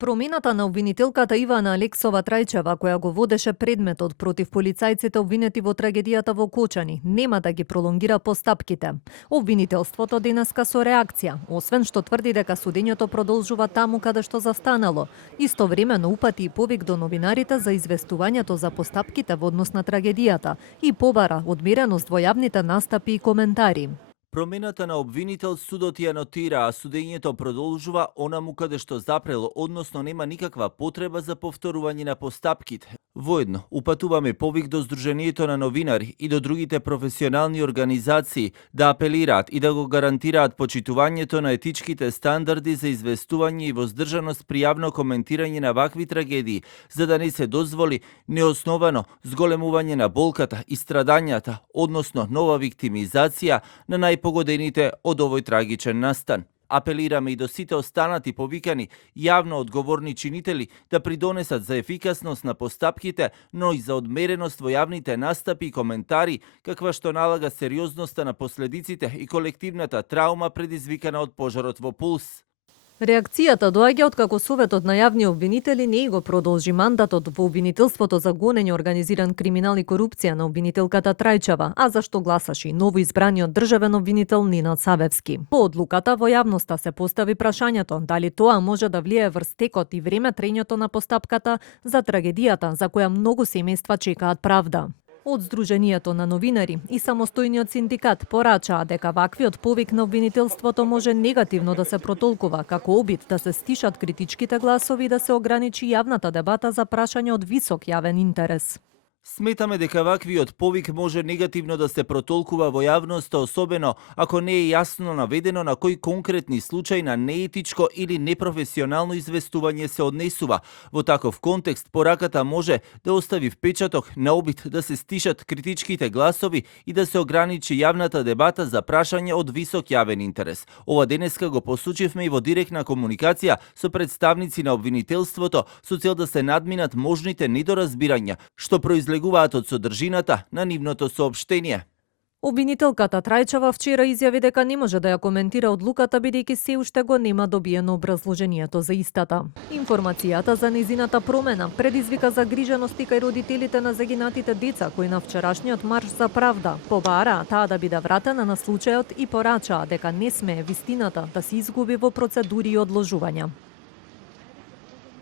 Промената на обвинителката Ивана Алексова Трајчева, која го водеше предметот против полицајците обвинети во трагедијата во Кочани, нема да ги пролонгира постапките. Обвинителството денеска со реакција, освен што тврди дека судењето продолжува таму каде што застанало, истовремено упати и повик до новинарите за известувањето за постапките во однос на трагедијата и побара одмереност во јавните настапи и коментари. Промената на обвинител судот ја нотира, а судењето продолжува онаму каде што запрело, односно нема никаква потреба за повторување на постапките. Воедно, упатуваме повик до Сдруженијето на новинари и до другите професионални организации да апелираат и да го гарантираат почитувањето на етичките стандарди за известување и воздржаност при јавно коментирање на вакви трагедии, за да не се дозволи неосновано зголемување на болката и страдањата, односно нова виктимизација на најпогодените од овој трагичен настан. Апелираме и до сите останати повикани јавно одговорни чинители да придонесат за ефикасност на постапките, но и за одмереност во јавните настапи и коментари, каква што налага сериозноста на последиците и колективната траума предизвикана од пожарот во Пулс. Реакцијата доаѓа откако Советот на јавни обвинители не го продолжи мандатот во обвинителството за гонење организиран криминал и корупција на обвинителката Трајчева, а за што гласаше и новоизбраниот државен обвинител Ненад Савевски. По одлуката во јавноста се постави прашањето дали тоа може да влијае врз текот и време траењето на постапката за трагедијата за која многу семејства чекаат правда. Од Сдруженијето на новинари и самостојниот синдикат порачаа дека ваквиот повик на обвинителството може негативно да се протолкува како обид да се стишат критичките гласови и да се ограничи јавната дебата за прашање од висок јавен интерес. Сметаме дека ваквиот повик може негативно да се протолкува во јавноста, особено ако не е јасно наведено на кој конкретни случај на неетичко или непрофесионално известување се однесува. Во таков контекст, пораката може да остави впечаток на обид да се стишат критичките гласови и да се ограничи јавната дебата за прашање од висок јавен интерес. Ова денеска го посочивме и во директна комуникација со представници на обвинителството со цел да се надминат можните недоразбирања што произлегуваат од содржината на нивното соопштение. Обвинителката Трајчева вчера изјави дека не може да ја коментира одлуката бидејќи се уште го нема добиено образложението за истата. Информацијата за незината промена предизвика загриженост и кај родителите на загинатите деца кои на вчерашниот марш за правда побараа таа да биде вратена на случајот и порачаа дека не смее вистината да се изгуби во процедури и одложувања.